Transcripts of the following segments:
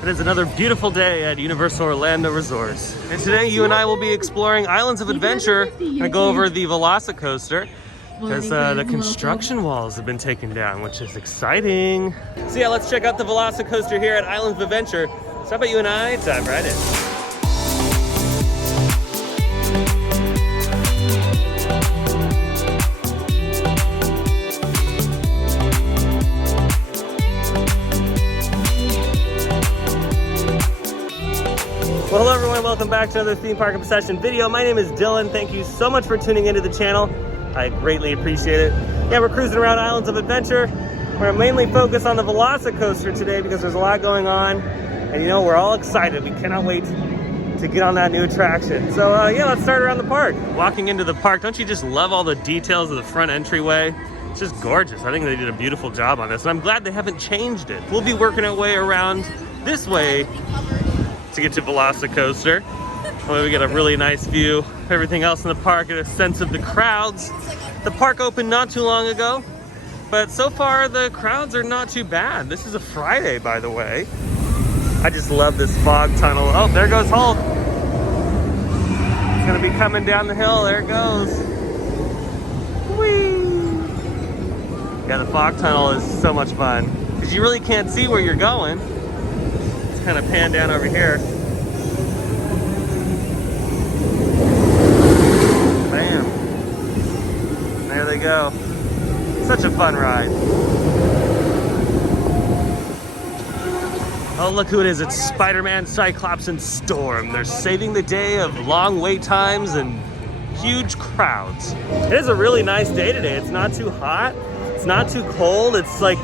It is another beautiful day at Universal Orlando Resorts. And today you and I will be exploring Islands of Adventure and go over the VelociCoaster because the construction walls have been taken down, which is exciting. So yeah, let's check out the VelociCoaster here at Islands of Adventure. So how about you and I dive right in? Well, hello everyone, welcome back to another theme park obsession video. My name is Dylan. Thank you so much for tuning into the channel. I greatly appreciate it. Yeah, we're cruising around Islands of Adventure. We're mainly focused on the VelociCoaster today because there's a lot going on. And you know, we're all excited. We cannot wait to get on that new attraction. So yeah, let's start around the park. Walking into the park, don't you just love all the details of the front entryway? It's just gorgeous. I think they did a beautiful job on this, and I'm glad they haven't changed it. We'll be working our way around this way to get to VelociCoaster. We get a really nice view of everything else in the park, get a sense of the crowds. The park opened not too long ago, but so far the crowds are not too bad. This is a Friday, by the way. I just love this fog tunnel. Oh, there goes Hulk. It's gonna be coming down the hill. There it goes. Whee! Yeah, the fog tunnel is so much fun because you really can't see where you're going. Kind of pan down over here. Bam. There they go. Such a fun ride. Oh, look who it is. It's Spider-Man, Cyclops, and Storm. They're saving the day of long wait times and huge crowds. It is a really nice day today. It's not too hot. It's not too cold. It's like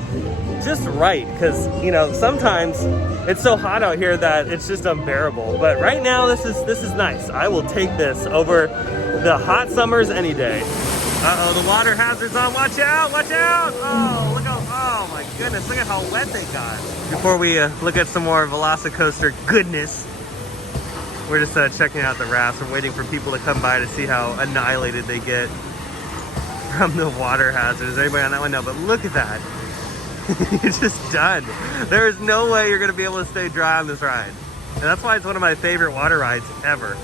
just right, because you know sometimes it's so hot out here that it's just unbearable. But right now this is nice. I will take this over the hot summers any day. Uh-oh, the water hazard's on. Watch out! Watch out! Oh, look how, oh my goodness, look at how wet they got. Before we look at some more VelociCoaster goodness, we're just checking out the rafts. We're waiting for people to come by to see how annihilated they get from the water hazard. Is anybody on that one? No, but look at that. You're just done. There is no way you're going to be able to stay dry on this ride. And that's why it's one of my favorite water rides ever.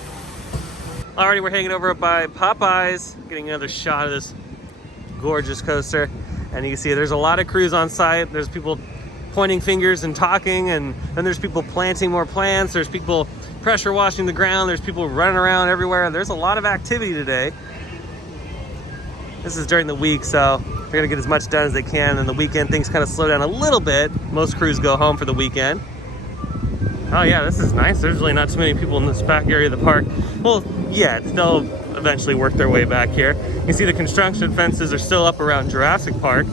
Alrighty, we're hanging over by Popeyes, getting another shot of this gorgeous coaster. And you can see there's a lot of crews on site. There's people pointing fingers and talking, and then there's people planting more plants. There's people pressure washing the ground. There's people running around everywhere. There's a lot of activity today. This is during the week, so they're gonna get as much done as they can. And the weekend, things kind of slow down a little bit. Most crews go home for the weekend. Oh yeah, this is nice. There's really not too many people in this back area of the park. Well, yeah, they'll eventually work their way back here. You see the construction fences are still up around Jurassic Park.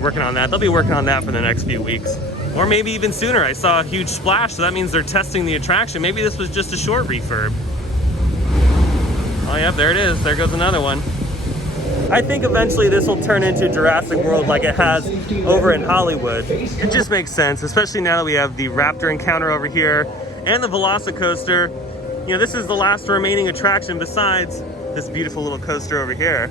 Working on that. They'll be working on that for the next few weeks. Or maybe even sooner. I saw a huge splash, so that means they're testing the attraction. Maybe this was just a short refurb. Oh yeah, there it is. There goes another one. I think eventually this will turn into Jurassic World like it has over in Hollywood. It just makes sense, especially now that we have the Raptor encounter over here and the VelociCoaster. You know, this is the last remaining attraction besides this beautiful little coaster over here.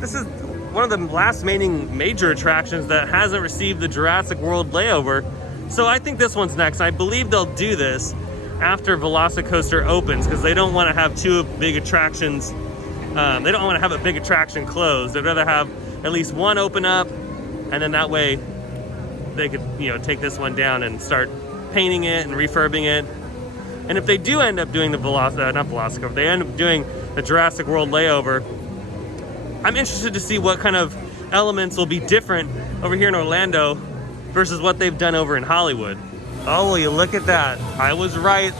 This is one of the last remaining major attractions that hasn't received the Jurassic World layover. So I think this one's next. I believe they'll do this after VelociCoaster opens because they don't want to have two big attractions. They don't want to have a big attraction closed. They'd rather have at least one open up, and then that way they could, you know, take this one down and start painting it and refurbing it. And if they do end up doing the VelociCoaster, if they end up doing the Jurassic World layover, I'm interested to see what kind of elements will be different over here in Orlando versus what they've done over in Hollywood. Oh, will you look at that? I was right.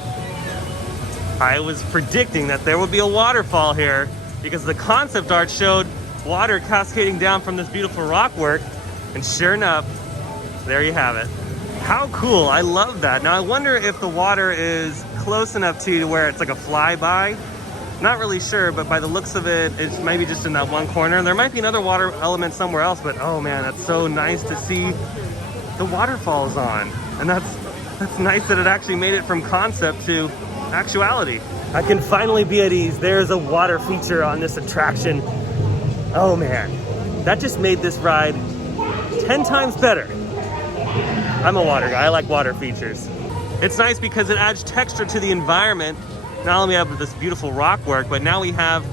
I was predicting that there would be a waterfall here, because the concept art showed water cascading down from this beautiful rockwork, and sure enough, there you have it. How cool, I love that. Now I wonder if the water is close enough to where it's like a flyby. Not really sure, but by the looks of it, it's maybe just in that one corner. There might be another water element somewhere else, but oh man, that's so nice to see the waterfalls on. And that's nice that it actually made it from concept to actuality. I can finally be at ease. There's a water feature on this attraction. Oh man, that just made this ride 10 times better. I'm a water guy, I like water features. It's nice because it adds texture to the environment. Not only have this beautiful rock work, but now we have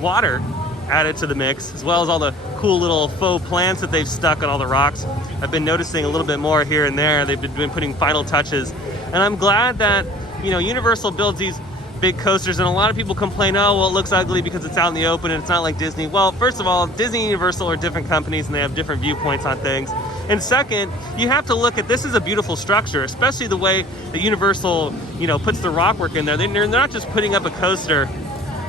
water added to the mix, as well as all the cool little faux plants that they've stuck on all the rocks. I've been noticing a little bit more here and there. They've been putting final touches. And I'm glad that, you know, Universal builds these big coasters, and a lot of people complain, oh, well, it looks ugly because it's out in the open and it's not like Disney. Well, first of all, Disney and Universal are different companies and they have different viewpoints on things. And second, you have to look at, this is a beautiful structure, especially the way that Universal, you know, puts the rockwork in there. They're not just putting up a coaster,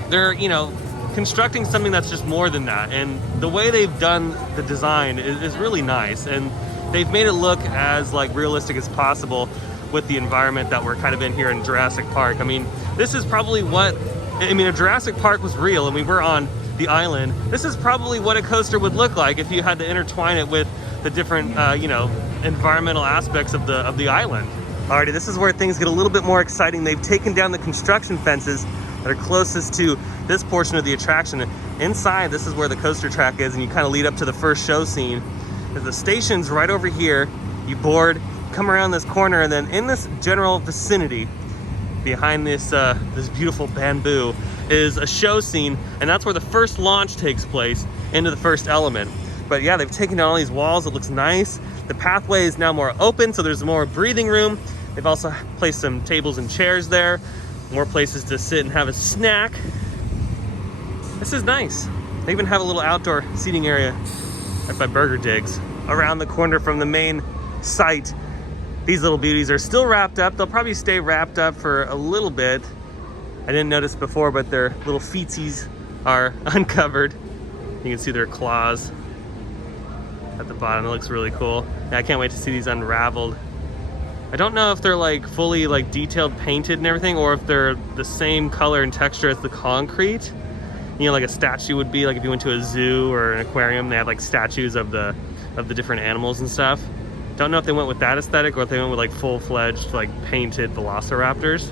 they're, you know, constructing something that's just more than that. And the way they've done the design is really nice. And they've made it look as like realistic as possible with the environment that we're kind of in here in Jurassic Park. I mean, this is probably what, I mean, if Jurassic Park was real and we were on the island, this is probably what a coaster would look like if you had to intertwine it with the different, you know, environmental aspects of the island. Alrighty, this is where things get a little bit more exciting. They've taken down the construction fences that are closest to this portion of the attraction. Inside, this is where the coaster track is, and you kind of lead up to the first show scene. The station's right over here. You board, come around this corner, and then in this general vicinity, behind this this beautiful bamboo, is a show scene, and that's where the first launch takes place into the first element. But yeah, they've taken down all these walls. It looks nice. The pathway is now more open, so there's more breathing room. They've also placed some tables and chairs there, more places to sit and have a snack. This is nice. They even have a little outdoor seating area right by Burger Digs. Around the corner from the main site, these little beauties are still wrapped up. They'll probably stay wrapped up for a little bit. I didn't notice before, but their little feetsies are uncovered. You can see their claws at the bottom. It looks really cool. Yeah, I can't wait to see these unraveled. I don't know if they're like fully like detailed painted and everything, or if they're the same color and texture as the concrete. You know, like a statue would be, like if you went to a zoo or an aquarium, they have like statues of the different animals and stuff. Don't know if they went with that aesthetic or if they went with like full-fledged like painted velociraptors.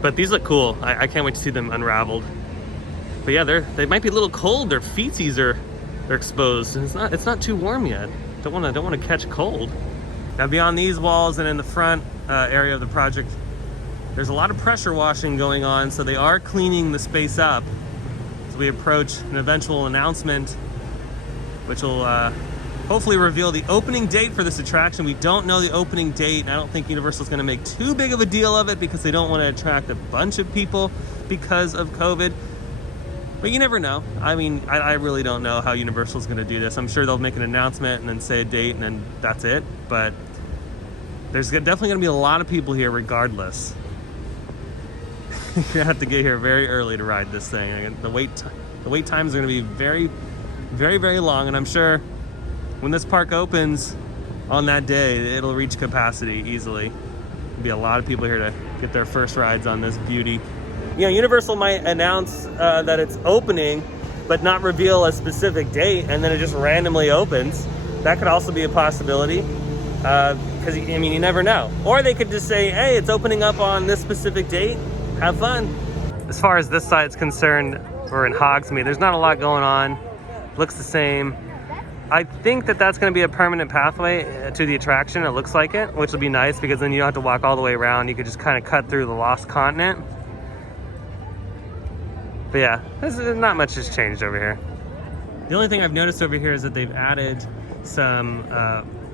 But these look cool. I can't wait to see them unraveled. But yeah, they might be a little cold. Their feetsies they're exposed, and it's not too warm yet. Don't want to catch a cold. Now beyond these walls and in the front area of the project, there's a lot of pressure washing going on, so they are cleaning the space up as we approach an eventual announcement, which will hopefully reveal the opening date for this attraction. We don't know the opening date, and I don't think Universal's going to make too big of a deal of it because they don't want to attract a bunch of people because of COVID. But you never know. I mean, I really don't know how Universal's going to do this. I'm sure they'll make an announcement and then say a date and then that's it. But there's definitely going to be a lot of people here regardless. You're going to have to get here very early to ride this thing. The wait times are going to be very, very, very long. And I'm sure when this park opens on that day, it'll reach capacity easily. There'll be a lot of people here to get their first rides on this beauty. You know, Universal might announce that it's opening, but not reveal a specific date, and then it just randomly opens. That could also be a possibility, because, I mean, you never know. Or they could just say, hey, it's opening up on this specific date. Have fun. As far as this side's concerned, we're in Hogsmeade. There's not a lot going on. Looks the same. I think that that's going to be a permanent pathway to the attraction. It looks like it, which will be nice because then you don't have to walk all the way around. You could just kind of cut through the Lost Continent. But yeah, not much has changed over here. The only thing I've noticed over here is that they've added some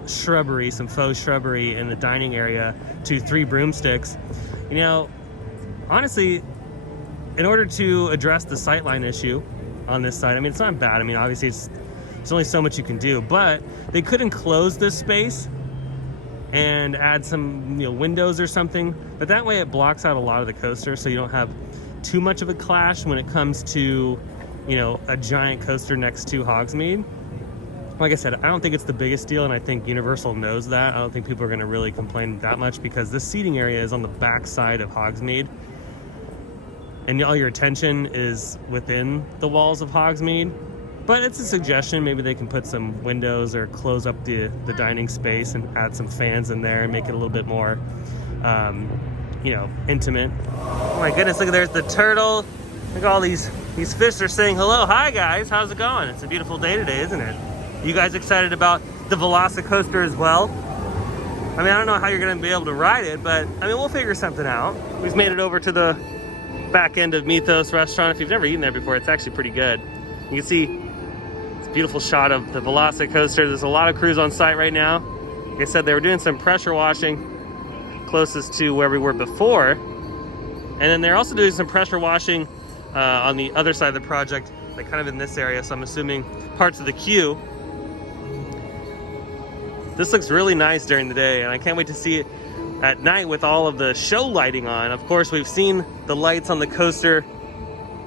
shrubbery, some faux shrubbery in the dining area to 3 broomsticks. You know, honestly, in order to address the sightline issue on this side, I mean, it's not bad. I mean, obviously, there's only so much you can do, but they could enclose this space and add some, you know, windows or something. But that way it blocks out a lot of the coaster, so you don't have too much of a clash when it comes to, you know, a giant coaster next to Hogsmeade. Like I said, I don't think it's the biggest deal, and I think Universal knows that. I don't think people are going to really complain that much because this seating area is on the back side of Hogsmeade, and all your attention is within the walls of Hogsmeade. But it's a suggestion. Maybe they can put some windows or close up the dining space and add some fans in there and make it a little bit more you know, intimate. Oh my goodness, look, there's the turtle. Look at all these fish are saying hello. Hi guys, how's it going? It's a beautiful day today, isn't it? You guys excited about the VelociCoaster as well? I mean, I don't know how you're gonna be able to ride it, but I mean, we'll figure something out. We've made it over to the back end of Mythos restaurant. If you've never eaten there before, it's actually pretty good. You can see it's a beautiful shot of the VelociCoaster. There's a lot of crews on site right now. Like I said, they were doing some pressure washing closest to where we were before. And then they're also doing some pressure washing on the other side of the project, like kind of in this area. So I'm assuming parts of the queue. This looks really nice during the day, and I can't wait to see it at night with all of the show lighting on. Of course, we've seen the lights on the coaster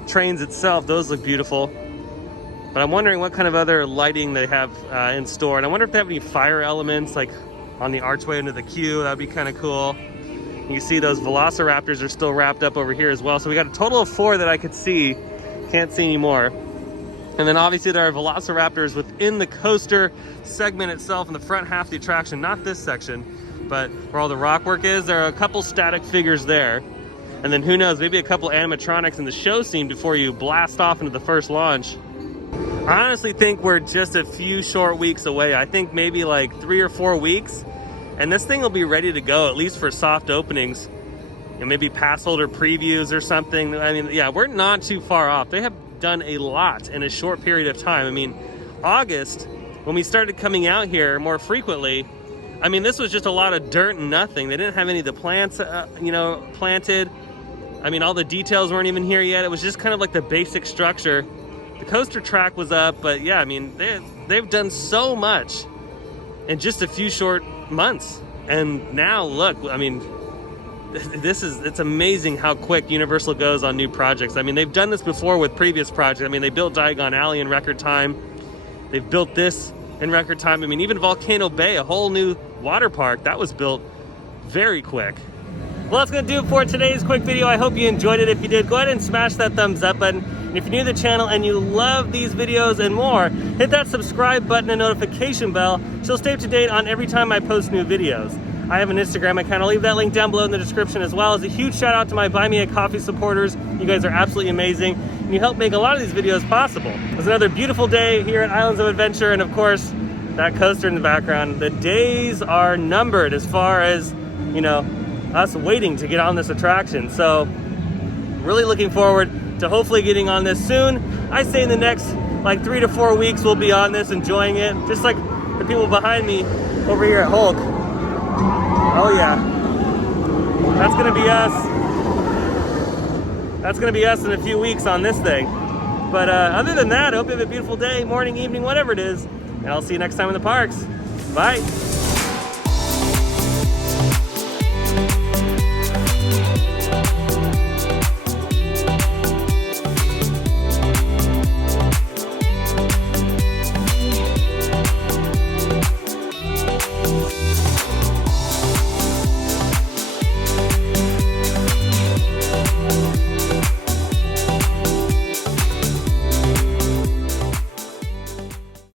trains itself. Those look beautiful. But I'm wondering what kind of other lighting they have in store. And I wonder if they have any fire elements, like on the archway into the queue. That'd be kind of cool. You see those Velociraptors are still wrapped up over here as well. So we got a total of 4 that I could see. Can't see any more. And then obviously there are Velociraptors within the coaster segment itself in the front half of the attraction, not this section, but where all the Rockwork is. There are a couple static figures there. And then who knows, maybe a couple animatronics in the show scene before you blast off into the first launch. I honestly think we're just a few short weeks away. I think maybe like 3 or 4 weeks, and this thing will be ready to go, at least for soft openings. And maybe pass holder previews or something. I mean, yeah, we're not too far off. They have done a lot in a short period of time. I mean, August, when we started coming out here more frequently, I mean, this was just a lot of dirt and nothing. They didn't have any of the plants, you know, planted. I mean, all the details weren't even here yet. It was just kind of like the basic structure. The coaster track was up, but yeah, I mean, they've done so much in just a few short months. And now, look, I mean, it's amazing how quick Universal goes on new projects. I mean, they've done this before with previous projects. I mean, they built Diagon Alley in record time. They've built this in record time. I mean, even Volcano Bay, a whole new water park, that was built very quick. Well, that's gonna do it for today's quick video. I hope you enjoyed it. If you did, go ahead and smash that thumbs up button. And if you're new to the channel and you love these videos and more, hit that subscribe button and notification bell so you'll stay up to date on every time I post new videos. I have an Instagram account. I'll leave that link down below in the description, as well as a huge shout out to my Buy Me a Coffee supporters. You guys are absolutely amazing, and you help make a lot of these videos possible. It was another beautiful day here at Islands of Adventure, and of course, that coaster in the background. The days are numbered as far as, you know, us waiting to get on this attraction. So, really looking forward to hopefully getting on this soon. I say in the next like 3 to 4 weeks we'll be on this, enjoying it, just like the people behind me over here at Hulk. Oh yeah, that's gonna be us. That's gonna be us in a few weeks on this thing. But other than that, I hope you have a beautiful day, morning, evening, whatever it is. And I'll see you next time in the parks. Bye.